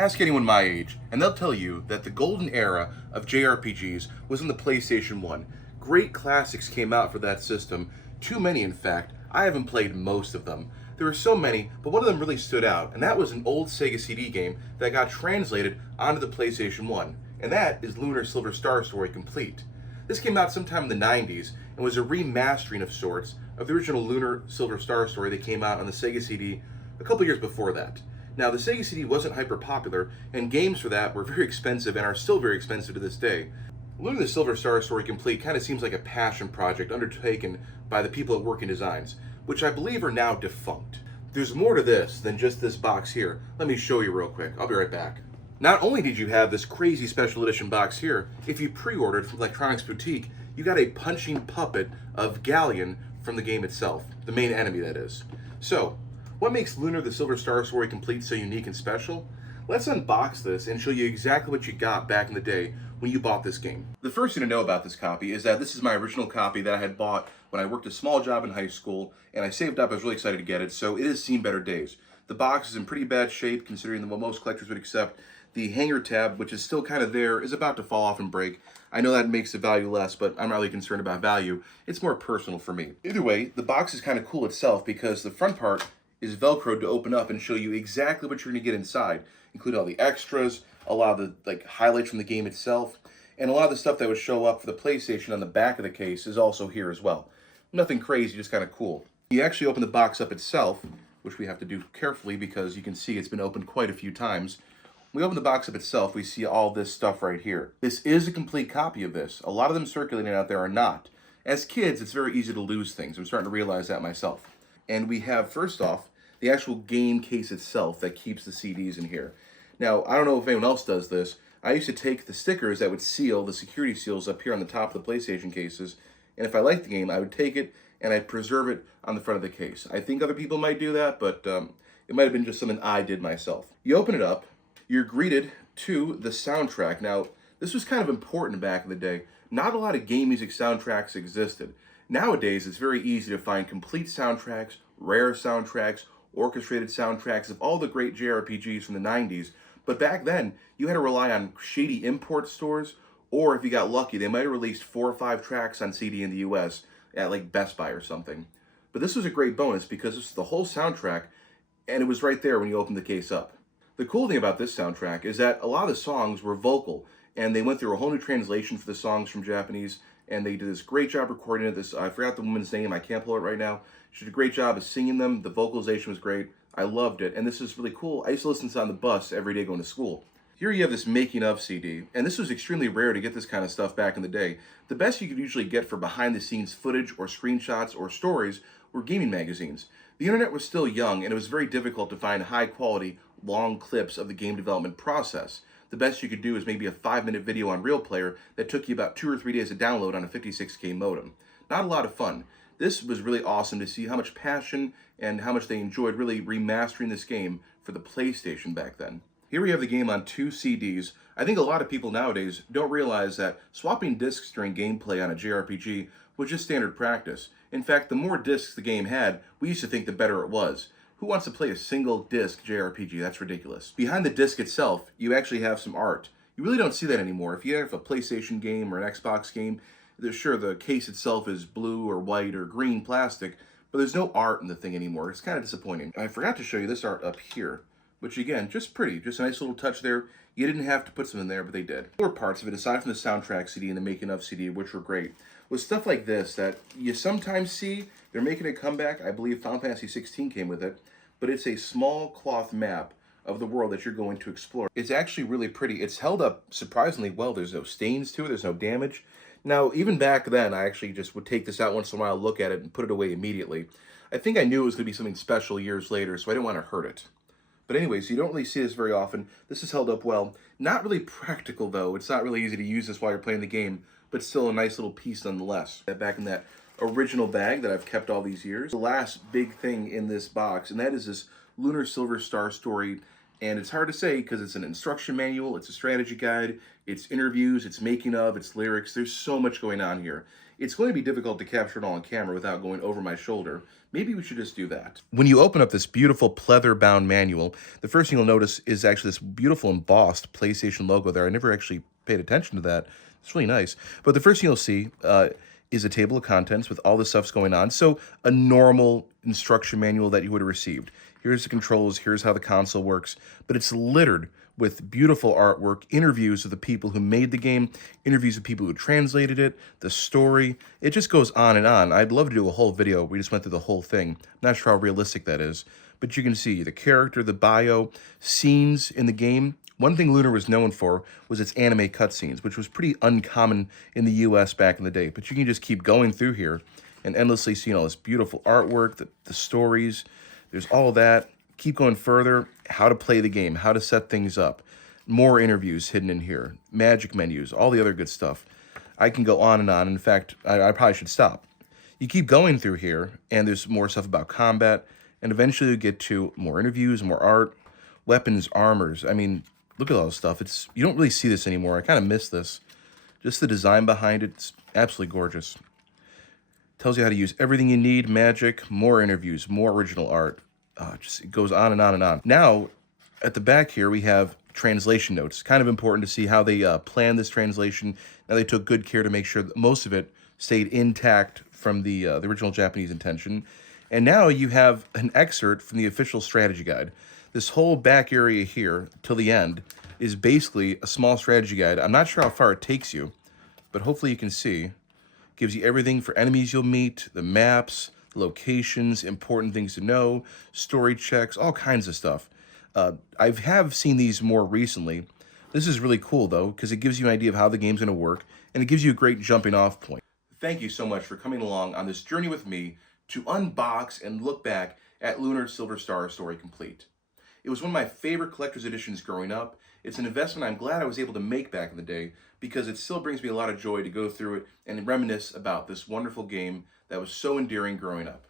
Ask anyone my age, and they'll tell you that the golden era of JRPGs was in the PlayStation 1. Great classics came out for that system, too many in fact. I haven't played most of them. There were so many, but one of them really stood out, and that was an old Sega CD game that got translated onto the PlayStation 1, and that is Lunar Silver Star Story Complete. This came out sometime in the 90s and was a remastering of sorts of the original Lunar Silver Star Story that came out on the Sega CD a couple years before that. Now, the Sega CD wasn't hyper popular, and games for that were very expensive and are still very expensive to this day. Lunar the Silver Star Story Complete kind of seems like a passion project undertaken by the people at Working Designs, which I believe are now defunct. There's more to this than just this box here. Let me show you real quick. I'll be right back. Not only did you have this crazy special edition box here, if you pre-ordered from Electronics Boutique, you got a punching puppet of Galleon from the game itself, the main enemy that is. So, what makes Lunar the Silver Star Story Complete so unique and special? Let's unbox this and show you exactly what you got back in the day when you bought this game. The first thing to know about this copy is that this is my original copy that I had bought when I worked a small job in high school, and I saved up. I was really excited to get it, so it has seen better days. The box is in pretty bad shape considering what most collectors would accept. The hanger tab, which is still kind of there, is about to fall off and break. I know that makes the value less, but I'm not really concerned about value. It's more personal for me. Either way, the box is kind of cool itself because the front part is velcroed to open up and show you exactly what you're going to get inside, including all the extras, a lot of the highlights from the game itself, and a lot of the stuff that would show up for the PlayStation on the back of the case is also here as well. Nothing crazy, just kind of cool. You actually open the box up itself, which we have to do carefully because you can see it's been opened quite a few times. When we open the box up itself, we see all this stuff right here. This is a complete copy of this. A lot of them circulating out there are not. As kids, it's very easy to lose things. I'm starting to realize that myself. And we have, first off, the actual game case itself that keeps the CDs in here. Now, I don't know if anyone else does this. I used to take the stickers that would seal the security seals up here on the top of the PlayStation cases, and if I liked the game, I would take it and I'd preserve it on the front of the case. I think other people might do that, but it might have been just something I did myself. You open it up, you're greeted to the soundtrack. Now, this was kind of important back in the day. Not a lot of game music soundtracks existed. Nowadays, it's very easy to find complete soundtracks, rare soundtracks, orchestrated soundtracks of all the great JRPGs from the 90s, but back then, you had to rely on shady import stores, or if you got lucky, they might have released 4 or 5 tracks on CD in the US at like Best Buy or something. But this was a great bonus because this is the whole soundtrack, and it was right there when you opened the case up. The cool thing about this soundtrack is that a lot of the songs were vocal, and they went through a whole new translation for the songs from Japanese, and they did this great job recording it. I forgot the woman's name, I can't pull it right now. She did a great job of singing them. The vocalization was great. I loved it, and this is really cool. I used to listen to this on the bus every day going to school. Here you have this making of CD, and this was extremely rare to get this kind of stuff back in the day. The best you could usually get for behind the scenes footage or screenshots or stories were gaming magazines. The internet was still young, and it was very difficult to find high quality, long clips of the game development process. The best you could do is maybe a 5-minute video on Real Player that took you about 2 or 3 days to download on a 56K modem. Not a lot of fun. This was really awesome to see how much passion and how much they enjoyed really remastering this game for the PlayStation back then. Here we have the game on 2 CDs. I think a lot of people nowadays don't realize that swapping discs during gameplay on a JRPG was just standard practice. In fact, the more discs the game had, we used to think the better it was. Who wants to play a single disc JRPG? That's ridiculous. Behind the disc itself, you actually have some art. You really don't see that anymore. If you have a PlayStation game or an Xbox game, sure, the case itself is blue or white or green plastic, but there's no art in the thing anymore. It's kind of disappointing. I forgot to show you this art up here, which again, just pretty, just a nice little touch there. You didn't have to put some in there, but they did. Other parts of it, aside from the soundtrack CD and the making of CD, which were great, was stuff like this that you sometimes see. They're making a comeback. I believe Final Fantasy 16 came with it, but it's a small cloth map of the world that you're going to explore. It's actually really pretty. It's held up surprisingly well. There's no stains to it. There's no damage. Now, even back then, I actually just would take this out once in a while, look at it, and put it away immediately. I think I knew it was going to be something special years later, so I didn't want to hurt it. But anyways, you don't really see this very often. This is held up well. Not really practical, though. It's not really easy to use this while you're playing the game, but still a nice little piece nonetheless. Back in that original bag that I've kept all these years. The last big thing in this box, and that is this Lunar Silver Star Story. And it's hard to say because it's an instruction manual, it's a strategy guide, it's interviews, it's making of, it's lyrics. There's so much going on here. It's going to be difficult to capture it all on camera without going over my shoulder. Maybe we should just do that. When you open up this beautiful pleather-bound manual, the first thing you'll notice is actually this beautiful embossed PlayStation logo there. I never actually paid attention to that. It's really nice. But the first thing you'll see is a table of contents with all the stuff's going on. So a normal instruction manual that you would have received. Here's the controls, here's how the console works, but it's littered with beautiful artwork, interviews of the people who made the game, interviews of people who translated it, the story. It just goes on and on. I'd love to do a whole video. We just went through the whole thing. I'm not sure how realistic that is, but you can see the character, the bio, scenes in the game. One thing Lunar was known for was its anime cutscenes, which was pretty uncommon in the US back in the day. But you can just keep going through here and endlessly seeing all this beautiful artwork, the stories. There's all that. Keep going further, how to play the game, how to set things up. More interviews hidden in here, magic menus, all the other good stuff. I can go on and on. In fact, I probably should stop. You keep going through here, and there's more stuff about combat, and eventually you get to more interviews, more art, weapons, armors. I mean, look at all this stuff. You don't really see this anymore. I kind of miss this. Just the design behind it, it's absolutely gorgeous. Tells you how to use everything you need, magic, more interviews, more original art. It goes on and on and on. Now, at the back here, we have translation notes. Kind of important to see how they planned this translation. Now, they took good care to make sure that most of it stayed intact from the original Japanese intention. And now you have an excerpt from the official strategy guide. This whole back area here, till the end, is basically a small strategy guide. I'm not sure how far it takes you, but hopefully you can see. Gives you everything for enemies you'll meet, the maps, locations, important things to know, story checks, all kinds of stuff. I have seen these more recently. This is really cool, though, because it gives you an idea of how the game's going to work, and it gives you a great jumping off point. Thank you so much for coming along on this journey with me to unbox and look back at Lunar Silver Star Story Complete. It was one of my favorite collector's editions growing up. It's an investment I'm glad I was able to make back in the day because it still brings me a lot of joy to go through it and reminisce about this wonderful game that was so endearing growing up.